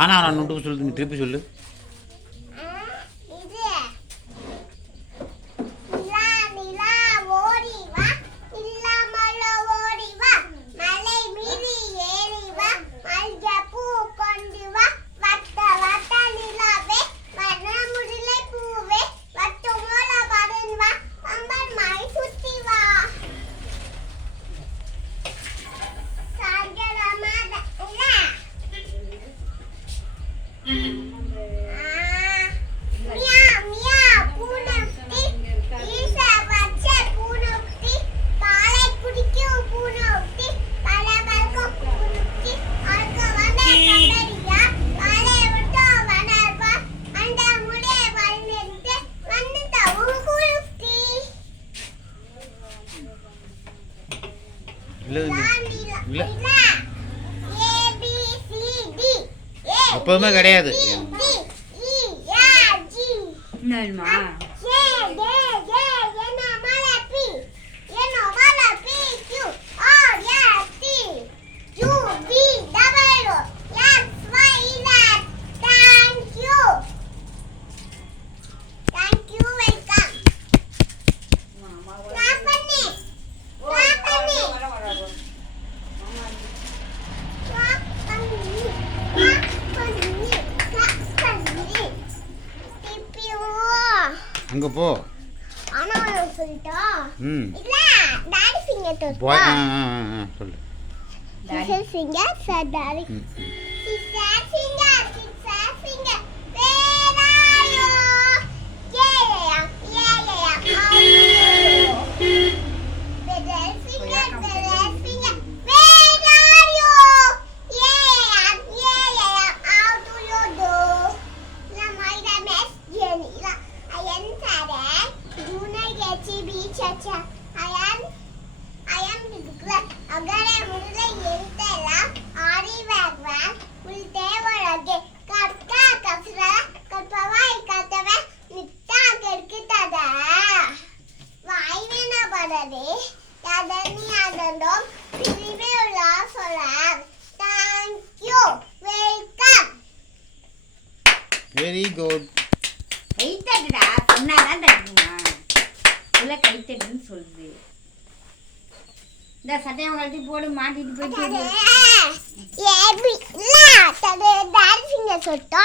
ஆனா நான் நோட்டு சொல்லு, திருப்பி சொல்லு. எப்போதுமே கிடையாது. அங்க போ. ஆனா சொல்லிட்டா. இல்ல டாடி ஃபிங்கர் டச். போய் சொல்லு. Daddy finger sir daddy. Sister finger finger. Where are you? Yeah. Middle finger. Where are you? Yeah. How do you do? My name is Jenny. I am Sarah. Chacha. I am glad. अगर मुझे ये तेरा आरी bag उल्टे वरगे काटका कफरा कटवाई काटवे नित्ता करके S Y में ना बड़े यादनी यादंदो फिलिपे उला solar thank you welcome very good கைத்தடா சொன்னாதான் தட்டுமா உள்ள கைத்தடுன்னு சொல்லுது இந்த சட்டையை கழட்டி போடு மாட்டிட்டு போயிட்டு ஏபி இல்ல தடே டான்சிங் சொட்டா